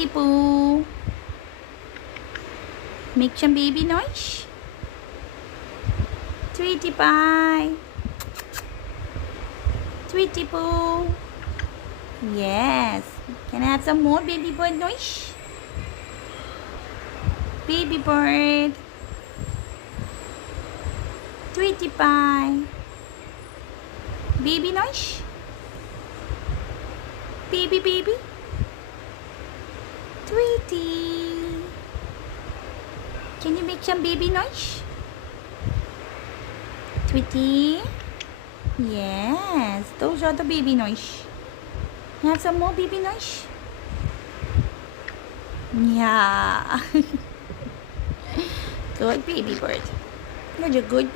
Tweety Poo. Make some baby noise. Tweety Pie. Tweety Poo. Yes. Can I have some more baby bird noise? Baby bird. Tweety Pie. Baby noise. Baby. Tweety. Can you make some baby noise? Tweety. Yes, those are the baby noise. Have some more baby noise? Yeah. Good baby bird. You're a good baby.